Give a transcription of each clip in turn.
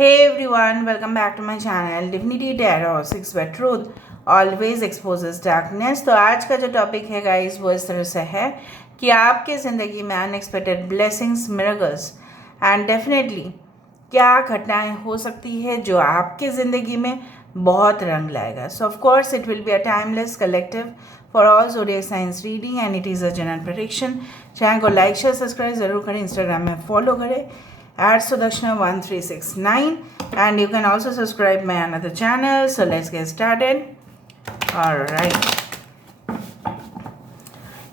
Hey everyone, welcome back to my channel Divinity Tarot 6 where truth always exposes darkness। तो आज का जो topic है गाइस वो इस तरह से है कि आपके ज़िंदगी में unexpected blessings, miracles and definitely क्या घटनाएं हो सकती है जो आपके ज़िंदगी में बहुत रंग लाएगा। सो of course it will be a timeless collective for all zodiac science reading and it is a general prediction. Channel को लाइक शेयर सब्सक्राइब ज़रूर करें, इंस्टाग्राम में फॉलो करें @Sudakshana1369 and you can also subscribe my another channel. So let's get started. All right,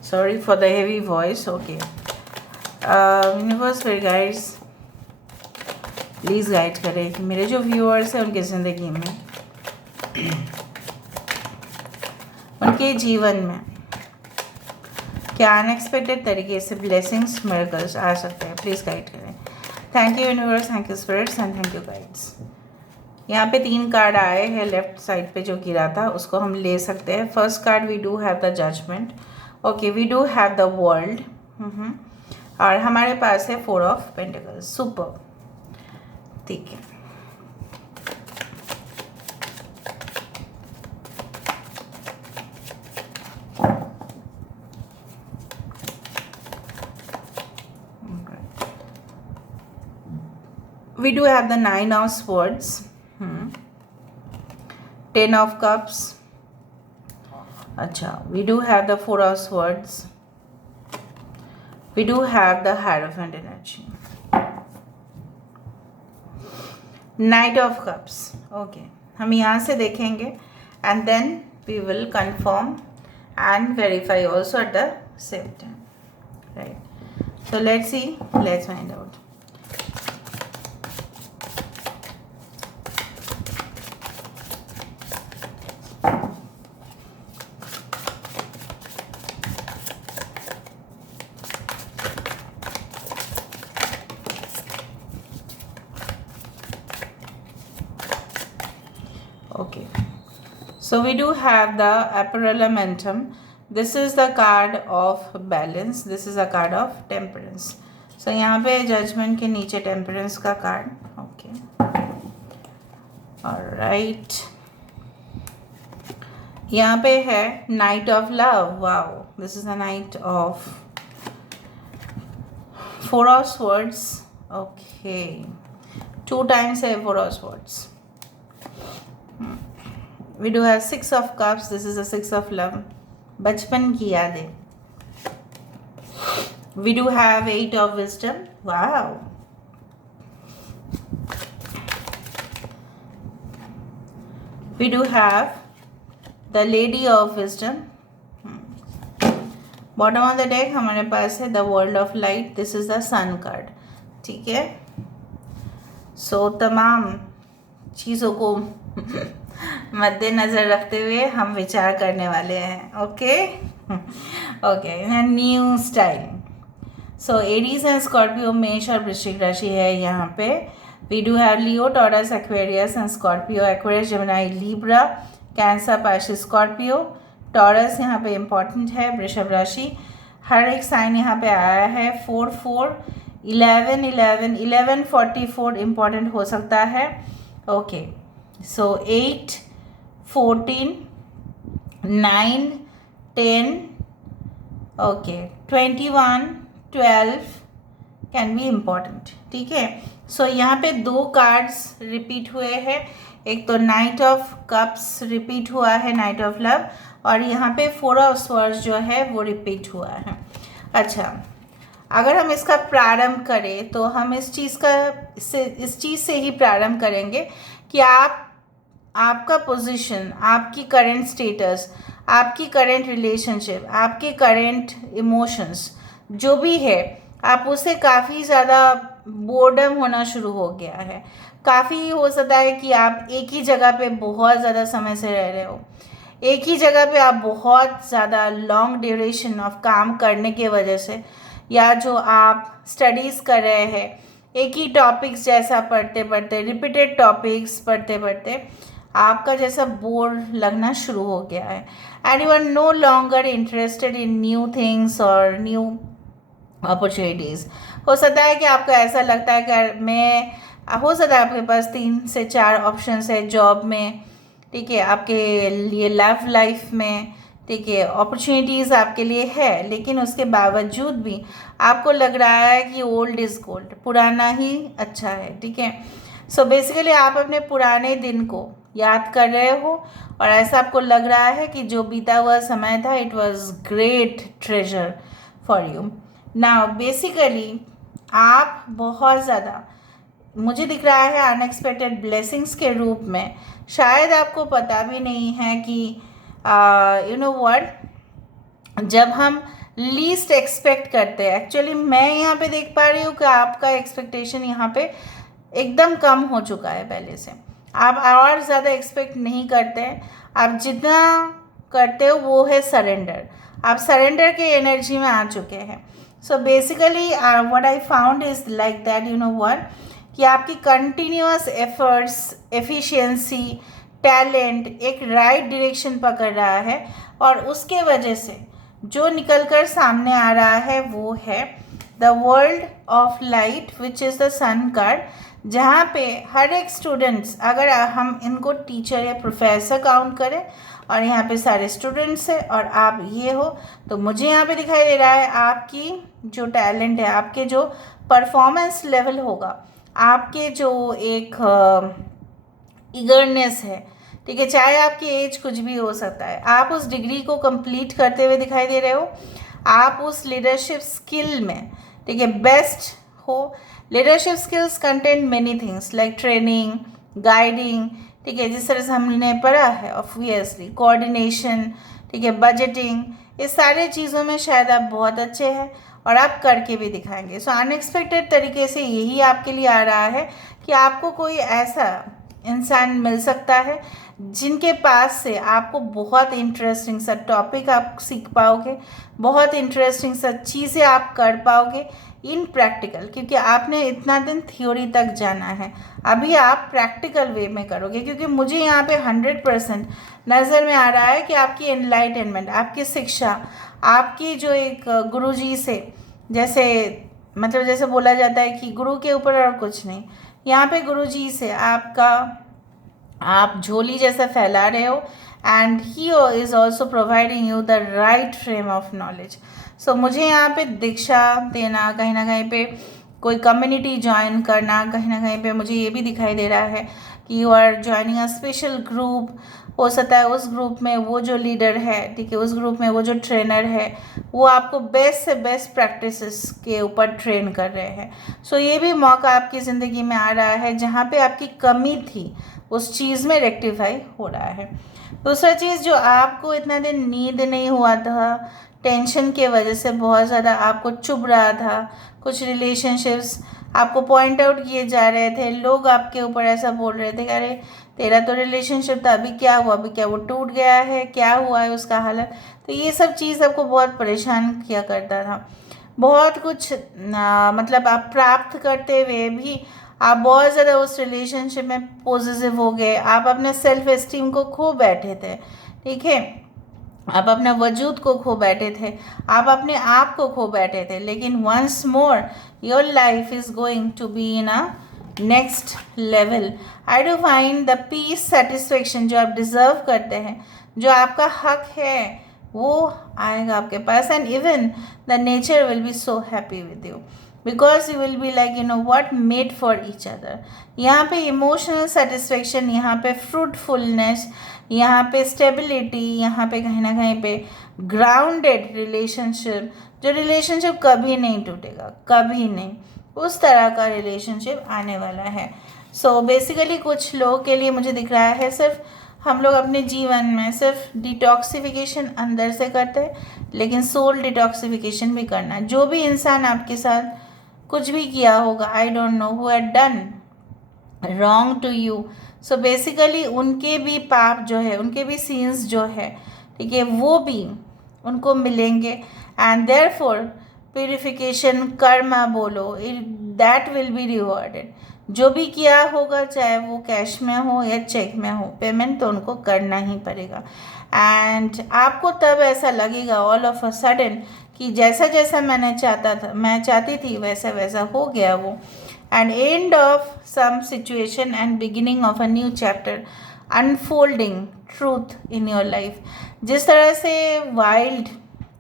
sorry for the heavy voice. Okay, universe फिर guides please guide करें कि मेरे जो व्यूअर्स हैं उनकी ज़िंदगी में उनके जीवन में क्या अनएक्सपेक्टेड तरीके से ब्लेसिंग्स, मिरेकल्स आ सकते हैं। प्लीज़ गाइड करें। Thank you universe, thank you spirits and thank you guides. यहाँ पे 3 कार्ड आए हैं लेफ्ट साइड पे, जो गिरा था उसको हम ले सकते हैं। First card we do have the judgement, okay, we do have the world और हमारे पास है 4 ऑफ पेंटिकल्स। सुपर, ठीक है। We do have the 9 of swords, 10 of cups, अच्छा, we do have the 4 of swords, we do have the Hierophant energy, Knight of cups, okay, हम यहाँ से देखेंगे and then we will confirm and verify also at the same time, right? So let's see, let's find out. Okay, so we do have the Apparelamentum. This is the card of balance, this is a card of temperance. So यहाँ पे judgement के नीचे temperance का card, okay, alright. यहाँ पे है night of love, wow, this is a night of 4 of swords, okay, 2 times है 4 of swords. We do have 6 of cups, this is a 6 of love, बचपन की यादें। We do have 8 of wisdom, wow, we do have the lady of wisdom। Bottom of the deck हमारे पास है the world of light, this is the sun card, ठीक है। सो तमाम चीज़ों को मद्देनज़र रखते हुए हम विचार करने वाले हैं, okay okay, new style. So Aries and Scorpio, मेष और वृश्चिक राशि है यहाँ पे। We do have Leo, Taurus, Aquarius and Scorpio, Aquarius, Gemini, Libra, Cancer, Pisces, Scorpio, Taurus यहाँ पे इम्पॉर्टेंट है। वृषभ राशि, हर एक साइन यहाँ पे आया है। 4 4 11 11 11 44 इम्पॉर्टेंट हो सकता है, okay. So 8 14 9 10, okay, 21 12 can be important, ठीक है। सो यहाँ पे 2 कार्ड्स रिपीट हुए हैं, एक तो नाइट ऑफ कप्स रिपीट हुआ है, नाइट ऑफ लव, और यहाँ पे 4 ऑफ स्वर्ड्स जो है वो रिपीट हुआ है। अच्छा, अगर हम इसका प्रारंभ करें तो हम इस चीज़ से ही प्रारंभ करेंगे कि आपका पोजीशन, आपकी करंट स्टेटस, आपकी करंट रिलेशनशिप, आपके करंट इमोशंस जो भी है, आप उससे काफ़ी ज़्यादा बोर्डम होना शुरू हो गया है। काफ़ी हो सकता है कि आप एक ही जगह पे बहुत ज़्यादा समय से रह रहे हो, एक ही जगह पे आप बहुत ज़्यादा लॉन्ग ड्यूरेशन ऑफ काम करने की वजह से, या जो आप स्टडीज़ कर रहे हैं, एक ही टॉपिक्स जैसा पढ़ते पढ़ते, रिपीटेड टॉपिक्स पढ़ते पढ़ते आपका जैसा बोर लगना शुरू हो गया है, and you are no longer interested in new things और न्यू अपॉर्चुनिटीज़। हो सकता है कि आपको ऐसा लगता है कि मैं हो सकता है आपके पास 3 से 4 ऑप्शंस है जॉब में, ठीक है, आपके लिए लव लाइफ में, ठीक है, अपॉर्चुनिटीज़ आपके लिए है, लेकिन उसके बावजूद भी आपको लग रहा है कि ओल्ड इज़ गोल्ड, पुराना ही अच्छा है, ठीक है। सो बेसिकली आप अपने पुराने दिन को याद कर रहे हो और ऐसा आपको लग रहा है कि जो बीता हुआ समय था it was great treasure for you. Now basically आप बहुत ज़्यादा, मुझे दिख रहा है अनएक्सपेक्टेड ब्लेसिंग्स के रूप में, शायद आपको पता भी नहीं है कि यू नो व्हाट, जब हम लीस्ट एक्सपेक्ट करते हैं, एक्चुअली मैं यहाँ पे देख पा रही हूँ कि आपका एक्सपेक्टेशन यहाँ पे एकदम कम हो चुका है पहले से, आप और ज़्यादा एक्सपेक्ट नहीं करते हैं, आप जितना करते हो वो है सरेंडर, आप सरेंडर के एनर्जी में आ चुके हैं। So basically what I found is like that, you know what, कि आपकी कंटिन्यूअस एफर्ट्स, एफिशिएंसी, टैलेंट एक राइट डायरेक्शन पकड़ रहा है और उसके वजह से जो निकल कर सामने आ रहा है वो है the world of light which is the sun card, जहाँ पे हर एक स्टूडेंट्स, अगर हम इनको टीचर या प्रोफेसर काउंट करें और यहाँ पे सारे स्टूडेंट्स हैं और आप ये हो, तो मुझे यहाँ पे दिखाई दे रहा है आपकी जो टैलेंट है, आपके जो परफॉर्मेंस लेवल होगा, आपके जो एक ईगरनेस है, ठीक है, चाहे आपकी एज कुछ भी हो सकता है, आप उस डिग्री को कंप्लीट करते हुए दिखाई दे रहे हो, आप उस लीडरशिप स्किल में, ठीक है, बेस्ट हो। Leadership skills contain many things like training, guiding, ठीक है, जिस तरह से हमने पढ़ा है ऑब्वियसली, कोऑर्डिनेशन, ठीक है, बजटिंग, इस सारे चीज़ों में शायद आप बहुत अच्छे हैं और आप करके भी दिखाएंगे। सो अनएक्सपेक्टेड तरीके से यही आपके लिए आ रहा है कि आपको कोई ऐसा इंसान मिल सकता है जिनके पास से आपको बहुत इंटरेस्टिंग सा टॉपिक आप सीख पाओगे, बहुत इंटरेस्टिंग सा चीज़ें आप कर पाओगे इन प्रैक्टिकल, क्योंकि आपने इतना दिन थ्योरी तक जाना है, अभी आप प्रैक्टिकल वे में करोगे, क्योंकि मुझे यहाँ पे 100% नज़र में आ रहा है कि आपकी एनलाइटनमेंट, आपकी शिक्षा, आपकी जो एक गुरुजी से, जैसे मतलब जैसे बोला जाता है कि गुरु के ऊपर और कुछ नहीं, यहाँ पे गुरुजी से आपका, आप झोली जैसा फैला रहे हो and he is also providing you the right frame of knowledge. So मुझे यहाँ पे दीक्षा देना, कहीं ना कहीं पे कोई कम्युनिटी ज्वाइन करना, कहीं ना कहीं पे मुझे ये भी दिखाई दे रहा है कि you are joining a special group, हो सकता है उस ग्रुप में वो जो लीडर है, ठीक है, उस ग्रुप में वो जो ट्रेनर है वो आपको बेस्ट से बेस्ट प्रैक्टिसेस के ऊपर ट्रेन कर रहे हैं। सो ये भी मौका आपकी ज़िंदगी में आ रहा है जहाँ पे आपकी कमी थी उस चीज़ में रेक्टिफाई हो रहा है। दूसरा चीज़, जो आपको इतना दिन नींद नहीं हुआ था, टेंशन के वजह से बहुत ज़्यादा आपको चुभ रहा था, कुछ रिलेशनशिप्स आपको पॉइंट आउट किए जा रहे थे, लोग आपके ऊपर ऐसा बोल रहे थे कि अरे तेरा तो रिलेशनशिप था, अभी क्या हुआ, अभी क्या वो टूट गया है, क्या हुआ है उसका हालत, तो ये सब चीज़ आपको बहुत परेशान किया करता था। बहुत कुछ मतलब आप प्राप्त करते हुए भी आप बहुत ज़्यादा उस रिलेशनशिप में पॉजिटिव हो गए, आप अपने सेल्फ एस्टीम को खो बैठे थे, ठीक है, आप अपने वजूद को खो बैठे थे, आप अपने आप को खो बैठे थे, लेकिन once more your life is going to be in a next level. I do find the peace, satisfaction जो आप डिज़र्व करते हैं, जो आपका हक है, वो आएगा आपके पास, and even the nature will be so happy with you because you will be like, you know what, made for each other. यहाँ पे इमोशनल सेटिस्फेक्शन, यहाँ पे फ्रूटफुलनेस, यहाँ पे स्टेबिलिटी, यहाँ पे कहीं ना कहीं पे ग्राउंडेड रिलेशनशिप, जो रिलेशनशिप कभी नहीं टूटेगा, कभी नहीं, उस तरह का रिलेशनशिप आने वाला है। सो बेसिकली कुछ लोगों के लिए मुझे दिख रहा है सिर्फ हम लोग अपने जीवन में सिर्फ डिटॉक्सिफिकेशन अंदर से करते हैं, लेकिन सोल डिटॉक्सिफिकेशन भी करना है। जो भी इंसान आपके साथ कुछ भी किया होगा, I don't know who had done wrong to you, so basically उनके भी पाप जो है, उनके भी सीन्स जो है, ठीक है, वो भी उनको मिलेंगे, एंड देयरफॉर प्यूरिफिकेशन कर्मा बोलो, दैट विल बी रिवॉर्डेड। जो भी किया होगा, चाहे वो कैश में हो या चेक में हो, पेमेंट तो उनको करना ही पड़ेगा। एंड आपको तब ऐसा लगेगा ऑल ऑफ अ सडन कि जैसा जैसा मैं चाहती थी वैसा वैसा हो गया वो, and end of some situation and beginning of a new chapter, unfolding truth in your life. जिस तरह से वाइल्ड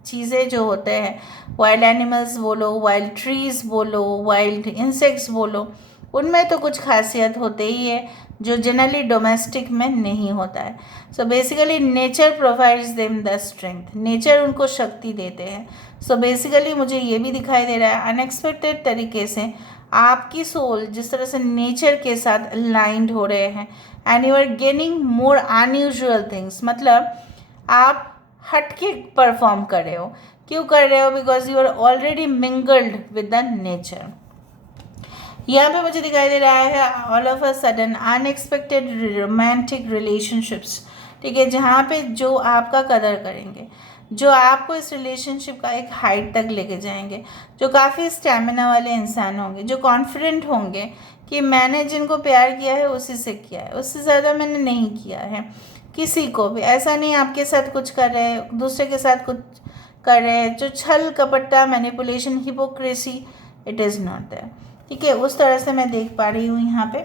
चीज़ें जो होते हैं, वाइल्ड एनिमल्स बोलो, वाइल्ड ट्रीज बोलो, वाइल्ड इंसेक्ट्स बोलो, उनमें तो कुछ खासियत होते ही है जो जनरली डोमेस्टिक में नहीं होता है. So basically nature provides them the strength, nature उनको शक्ति देते हैं. सो बेसिकली मुझे ये भी दिखाई दे रहा है अनएक्सपेक्टेड तरीके से आपकी सोल जिस तरह से नेचर के साथ अलाइंड हो रहे हैं and you are gaining more unusual things. मतलब आप हट के परफॉर्म कर रहे हो. क्यों कर रहे हो? Because you are already mingled with the nature. यहाँ पे मुझे दिखाई दे रहा है all of a sudden unexpected romantic relationships. ठीक है, जहाँ पे जो आपका कदर करेंगे, जो आपको इस रिलेशनशिप का एक हाइट तक लेके जाएंगे, जो काफ़ी स्टेमिना वाले इंसान होंगे, जो कॉन्फिडेंट होंगे कि मैंने जिनको प्यार किया है उसी से किया है, उससे ज़्यादा मैंने नहीं किया है किसी को भी. ऐसा नहीं आपके साथ कुछ कर रहे हैं, दूसरे के साथ कुछ कर रहे हैं, जो छल कपटता, manipulation, hypocrisy, it is not there. ठीक है, उस तरह से मैं देख पा रही हूँ यहाँ पे.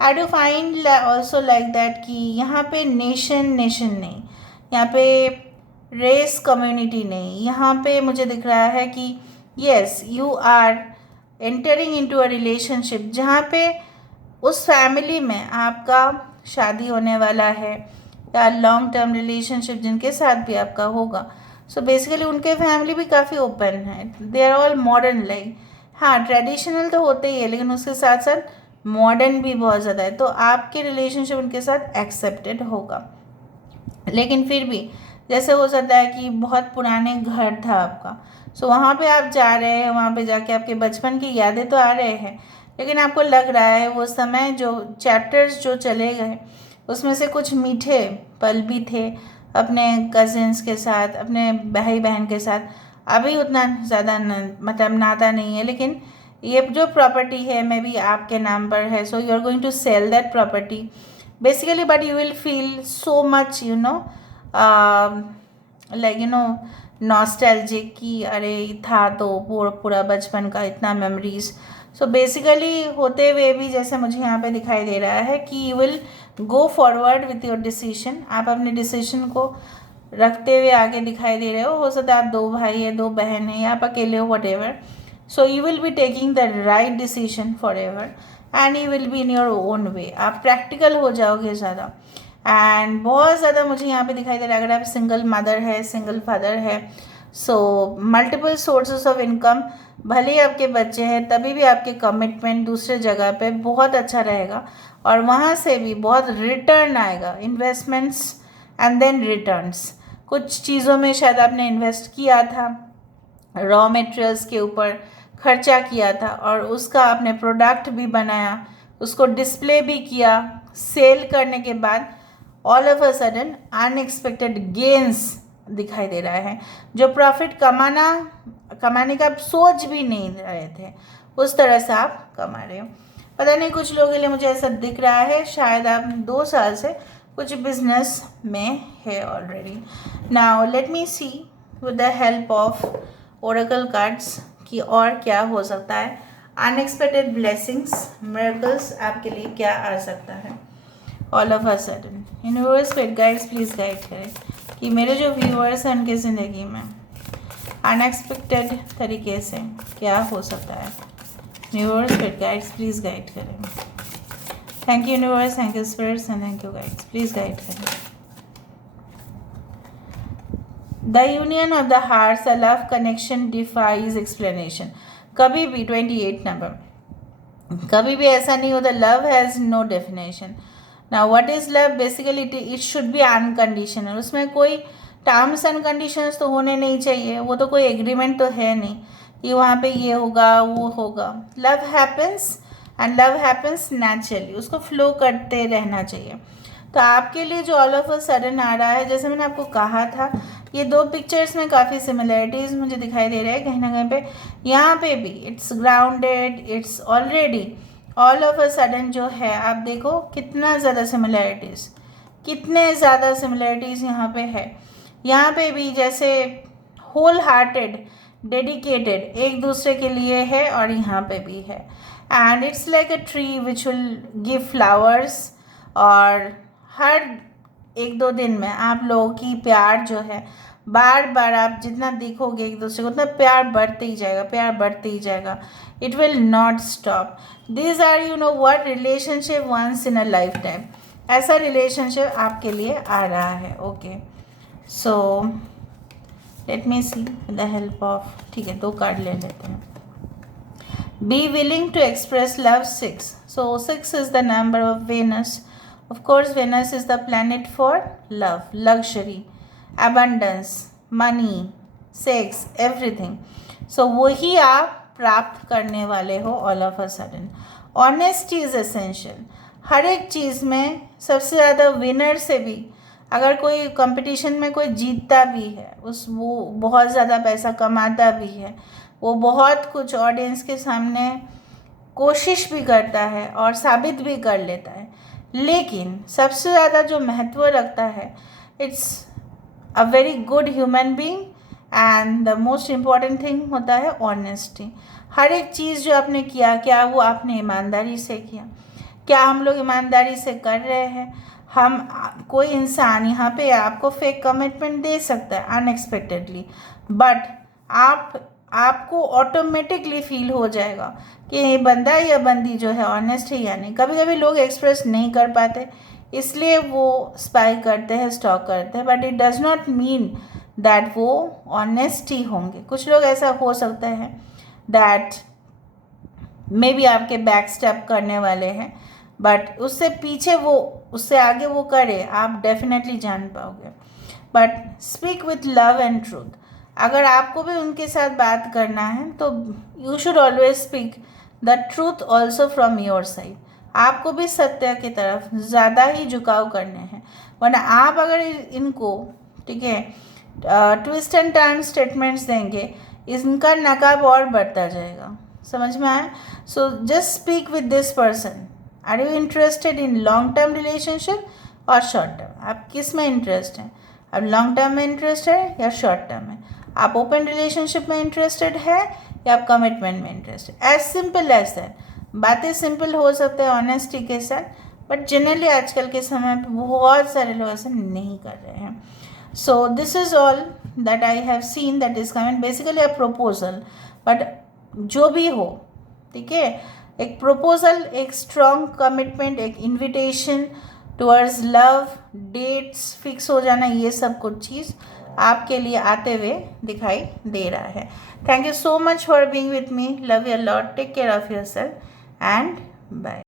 आई do find also like that कि यहाँ पे नेशन नहीं, यहाँ पे रेस कम्युनिटी नहीं, यहाँ पे मुझे दिख रहा है कि yes you are entering into a relationship जहाँ पे उस फैमिली में आपका शादी होने वाला है या लॉन्ग टर्म रिलेशनशिप जिनके साथ भी आपका होगा. सो बेसिकली उनके फैमिली भी काफ़ी ओपन है, they are all modern. Like हाँ, ट्रेडिशनल तो होते ही है लेकिन उसके साथ साथ मॉडर्न भी बहुत ज़्यादा है. तो आपके रिलेशनशिप उनके साथ एक्सेप्टेड होगा. लेकिन फिर भी जैसे हो सकता है कि बहुत पुराने घर था आपका, सो वहाँ पे आप जा रहे हैं, वहाँ पे जाके आपके बचपन की यादें तो आ रहे हैं, लेकिन आपको लग रहा है वो समय जो चैप्टर्स जो चले गए उसमें से कुछ मीठे पल भी थे अपने कज़िन्स के साथ, अपने भाई बहन के साथ. अभी उतना ज़्यादा मतलब नाता नहीं है, लेकिन ये जो प्रॉपर्टी है मे बी आपके नाम पर है. So you are going to sell that property basically, but you will feel so much like nostalgic कि अरे था तो पूरा बचपन का इतना मेमोरीज. सो बेसिकली होते हुए भी जैसे मुझे यहाँ पे दिखाई दे रहा है कि you will go forward with your decision. आप अपने डिसीजन को रखते हुए आगे दिखाई दे रहे हो सकता है आप 2 भाई है, 2 बहन है, या आप अकेले हो, what ever. So you will be taking the right decision for ever and you will be in your own way. आप प्रैक्टिकल हो जाओगे ज़्यादा. एंड बहुत ज़्यादा मुझे यहाँ पे दिखाई दे रहा है अगर आप सिंगल मदर है, सिंगल फादर है, so multiple sources of income, भले ही आपके बच्चे हैं तभी भी आपके कमिटमेंट दूसरे जगह पे बहुत अच्छा रहेगा और वहाँ से भी बहुत रिटर्न आएगा. Investments and then returns. कुछ चीज़ों में शायद आपने इन्वेस्ट किया था, रॉ मटेरियल्स के ऊपर खर्चा किया था और उसका आपने प्रोडक्ट भी बनाया, उसको डिस्प्ले भी किया. सेल करने के बाद all of a sudden unexpected gains दिखाई दे रहा है. जो प्रॉफिट कमाने का आप सोच भी नहीं रहे थे उस तरह से आप कमा रहे हो. पता नहीं कुछ लोगों के लिए मुझे ऐसा दिख रहा है शायद आप 2 साल से कुछ बिजनेस में है already. Now let me see with the help of oracle cards कि और क्या हो सकता है. अनएक्सपेक्टेड ब्लेसिंग्स, मिरेकल्स आपके लिए क्या आ सकता है all of a sudden. Universe पे गाइड्स प्लीज़ गाइड करें कि मेरे जो व्यूअर्स हैं उनकी ज़िंदगी में अनएक्सपेक्टेड तरीके से क्या हो सकता है. यूनिवर्स पे गाइड्स प्लीज़ गाइड करें. Thank you universe, thank you spirits and thank you guides, please guide करें. The union of the hearts, a love connection defies explanation. कभी भी 28 नंबर, कभी भी ऐसा नहीं होता. Love has no definition. Now what is love? Basically it should be unconditional. उसमें कोई टर्म्स एंड कंडीशंस तो होने नहीं चाहिए. वो तो कोई एग्रीमेंट तो है नहीं कि वहाँ पे ये होगा वो होगा. Love happens and love happens naturally, उसको फ्लो करते रहना चाहिए. तो आपके लिए जो ऑल ऑफ अ सडन आ रहा है, जैसे मैंने आपको कहा था, ये 2 पिक्चर्स में काफ़ी सिमिलैरिटीज़ मुझे दिखाई दे रहे हैं कहीं ना कहीं पे. यहाँ पे भी it's grounded, it's already all of a sudden जो है आप देखो कितना ज़्यादा सिमिलैरिटीज़, कितने ज़्यादा सिमिलैरिटीज़ यहाँ पे है. यहाँ पे भी जैसे होल हार्टेड, डेडिकेटेड एक दूसरे के लिए है और यहाँ पे भी है. And it's like a tree which will give flowers, और हर 1-2 दिन में आप लोगों की प्यार जो है, बार बार आप जितना देखोगे एक दूसरे को उतना प्यार बढ़ते ही जाएगा, प्यार बढ़ते ही जाएगा. It will not stop. These are you know what relationship once in a life time. ऐसा रिलेशनशिप आपके लिए आ रहा है. Okay, so let me see with the help of, ठीक है 2 कार्ड ले लेते हैं. Be willing to express love 6. So 6 is the number of Venus. Of course, Venus is the planet for love, luxury, abundance, money, sex, everything. So वही आप प्राप्त करने वाले हो all of a sudden. Honesty is essential. हर एक चीज़ में सबसे ज़्यादा विनर से भी, अगर कोई कंपटीशन में कोई जीतता भी है, वो बहुत ज़्यादा पैसा कमाता भी है, वो बहुत कुछ ऑडियंस के सामने कोशिश भी करता है और साबित भी कर लेता है, लेकिन सबसे ज़्यादा जो महत्व रखता है, it's a very good human being, and the most important thing होता है ऑनेस्टी. हर एक चीज़ जो आपने किया, क्या वो आपने ईमानदारी से किया? क्या हम लोग ईमानदारी से कर रहे हैं? कोई इंसान यहाँ पे आपको फेक कमिटमेंट दे सकता है अनएक्सपेक्टेडली, बट आपको ऑटोमेटिकली फील हो जाएगा कि ये बंदा या बंदी जो है ऑनेस्ट है या नहीं. कभी कभी लोग एक्सप्रेस नहीं कर पाते, इसलिए वो स्पाई करते हैं, स्टॉक करते हैं, but it does not mean that वो ऑनेस्ट ही होंगे. कुछ लोग ऐसा हो सकता है दैट मे बी आपके बैक स्टेप करने वाले हैं, बट उससे आगे वो करे, आप डेफिनेटली जान पाओगे. But speak with love and truth. अगर आपको भी उनके साथ बात करना है तो you should always speak the truth also from your side. आपको भी सत्य की तरफ ज़्यादा ही झुकाव करने हैं, वरना आप अगर इनको, ठीक है, ट्विस्ट एंड टर्न स्टेटमेंट्स देंगे, इनका नकाब और बढ़ता जाएगा. समझ में आया? So just speak with this person. Are you interested in long term relationship और शॉर्ट टर्म? आप किस में इंटरेस्ट हैं? आप लॉन्ग टर्म में इंटरेस्ट है या शॉर्ट टर्म में? आप ओपन रिलेशनशिप में इंटरेस्टेड है या आप कमिटमेंट में interested? As simple as that. बातें सिंपल हो सकते हैं ऑनेस्टी के साथ, बट जनरली आजकल के समय पे बहुत सारे लोग ऐसा नहीं कर रहे हैं. So this is all that I have seen that is coming, basically a proposal. But जो भी हो, ठीक है, एक प्रपोजल, एक स्ट्रॉन्ग कमिटमेंट, एक invitation towards love, dates fix हो जाना, ये सब कुछ चीज़ आपके लिए आते हुए दिखाई दे रहा है. Thank you so much for being with me. Love you lot. Take care of yourself and bye.